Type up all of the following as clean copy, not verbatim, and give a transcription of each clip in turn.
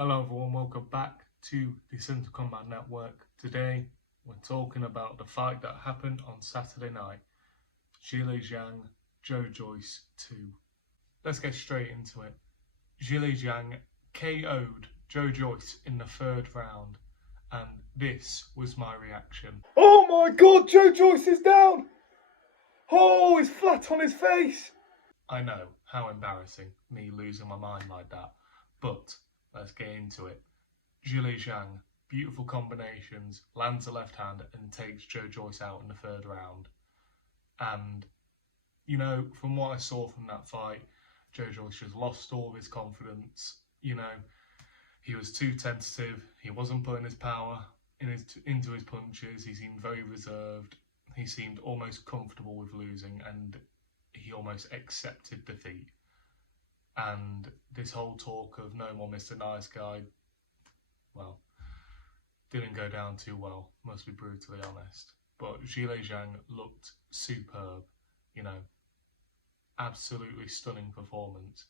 Hello everyone, welcome back to the Central Combat Network. Today we're talking about the fight that happened on Saturday night. Zhang, Joe Joyce 2. Let's get straight into it. Zhang KO'd Joe Joyce in the third round, and this was my reaction. Oh my god, Joe Joyce is down! Oh, he's flat on his face! I know, how embarrassing, me losing my mind like that, but let's get into it. Zhang, beautiful combinations, lands a left hand and takes Joe Joyce out in the third round. And, from what I saw from that fight, Joe Joyce just lost all of his confidence. He was too tentative. He wasn't putting his power into his punches. He seemed very reserved. He seemed almost comfortable with losing, and he almost accepted defeat. And this whole talk of no more Mr. Nice Guy, well, didn't go down too well, must be brutally honest. But Zhang looked superb, absolutely stunning performance.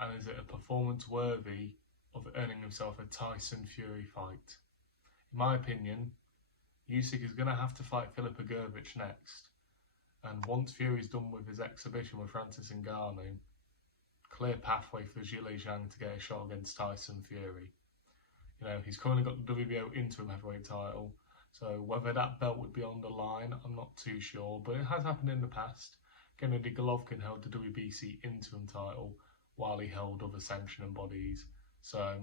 And is it a performance worthy of earning himself a Tyson Fury fight? In my opinion, Usyk is going to have to fight Filip Ogurevich next. And once Fury's done with his exhibition with Francis Ngannou, clear pathway for Zhang to get a shot against Tyson Fury. He's currently got the WBO interim heavyweight title, so whether that belt would be on the line, I'm not too sure, but it has happened in the past. Gennady Golovkin held the WBC interim title while he held other sanctioning bodies, so,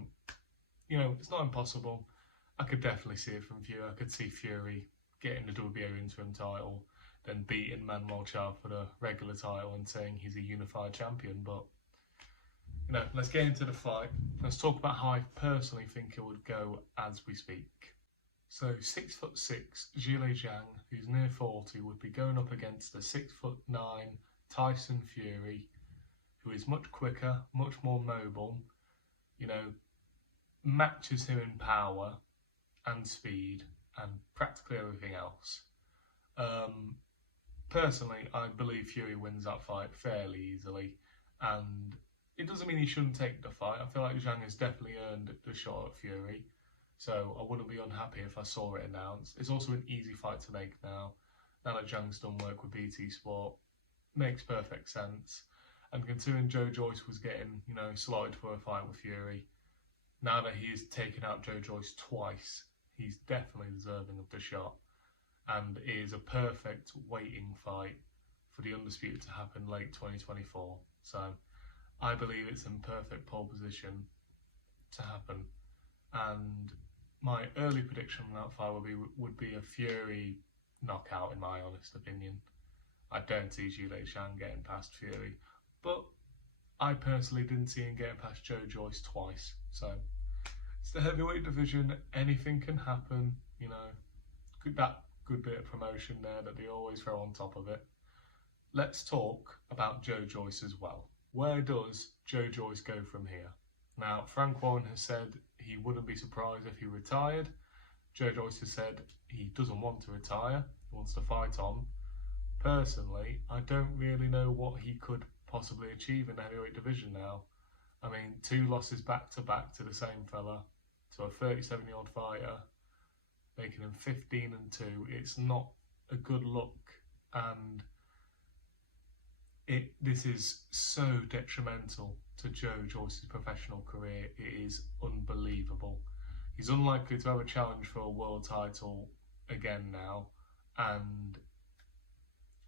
it's not impossible. I could definitely see it from Fury. I could see Fury getting the WBO interim title, then beating Manuel Charr for the regular title and saying he's a unified champion, but let's get into the fight. Let's talk about how I personally think it would go as we speak. So 6'6" Zhang, who's near 40, would be going up against the 6'9" Tyson Fury, who is much quicker, much more mobile, matches him in power and speed and practically everything else. Personally, I believe Fury wins that fight fairly easily, and it doesn't mean he shouldn't take the fight. I feel like Zhang has definitely earned the shot at Fury, so I wouldn't be unhappy if I saw it announced. It's also an easy fight to make now that Zhang's done work with BT Sport. Makes perfect sense. And considering Joe Joyce was getting, slotted for a fight with Fury, now that he has taken out Joe Joyce twice, he's definitely deserving of the shot. And it is a perfect waiting fight for the Undisputed to happen late 2024. So I believe it's in perfect pole position to happen. And my early prediction on that fight would be a Fury knockout, in my honest opinion. I don't see Zhang getting past Fury, but I personally didn't see him getting past Joe Joyce twice. So it's the heavyweight division, anything can happen, that good bit of promotion there that they always throw on top of it. Let's talk about Joe Joyce as well. Where does Joe Joyce go from here? Now, Frank Warren has said he wouldn't be surprised if he retired. Joe Joyce has said he doesn't want to retire, he wants to fight on. Personally, I don't really know what he could possibly achieve in the heavyweight division now. 2 losses back-to-back to the same fella, to a 37-year-old fighter, making him 15-2. It's not a good look, and this is so detrimental to Joe Joyce's professional career. It is unbelievable. He's unlikely to have a challenge for a world title again now, and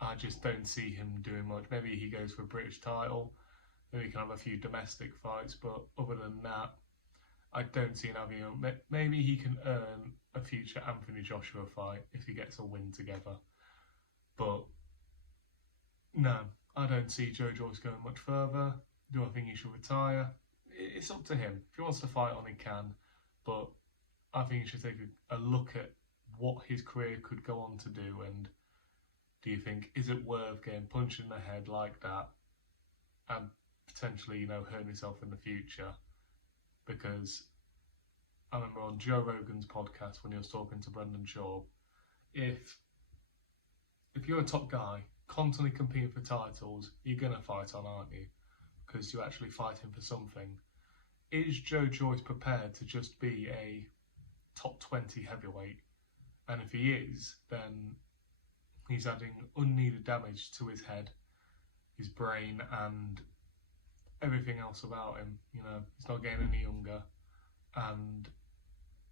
I just don't see him doing much. Maybe he goes for a British title, maybe he can have a few domestic fights, but other than that, I don't see him having maybe he can earn a future Anthony Joshua fight if he gets a win together. But no, I don't see Joe Joyce going much further. Do I think he should retire? It's up to him. If he wants to fight on, he can. But I think he should take a look at what his career could go on to do, and do you think, is it worth getting punched in the head like that and potentially, hurting yourself in the future? Because I remember on Joe Rogan's podcast when he was talking to Brendan Shaw, if you're a top guy constantly competing for titles, you're going to fight on, aren't you? Because you're actually fighting for something. is Joe Joyce prepared to just be a top 20 heavyweight? And if he is, then he's adding unneeded damage to his head, his brain, and everything else about him. You know, he's not getting any younger, and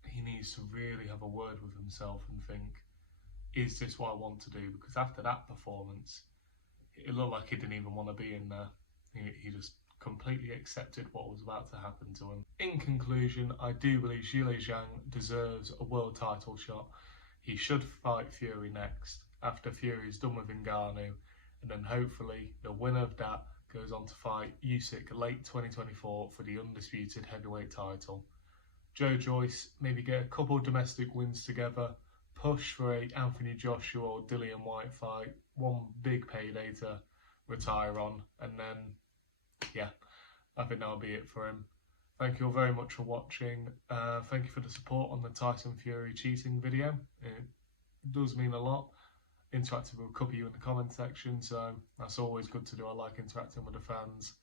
he needs to really have a word with himself and think, is this what I want to do? Because after that performance, it looked like he didn't even want to be in there. He just completely accepted what was about to happen to him. In conclusion, I do believe Zhang deserves a world title shot. He should fight Fury next, after Fury's done with Ngannou, and then hopefully the winner of that goes on to fight Usyk late 2024 for the undisputed heavyweight title. Joe Joyce, maybe get a couple of domestic wins together, push for a Anthony Joshua or Dillian White fight, one big payday to retire on, and then, yeah, I think that'll be it for him. Thank you all very much for watching. Thank you for the support on the Tyson Fury cheating video. It does mean a lot. Interacting with a couple of you in the comment section, so that's always good to do. I like interacting with the fans.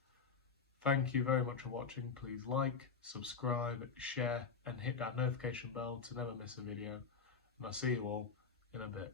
Thank you very much for watching. Please like, subscribe, share, and hit that notification bell to never miss a video. And I'll see you all in a bit.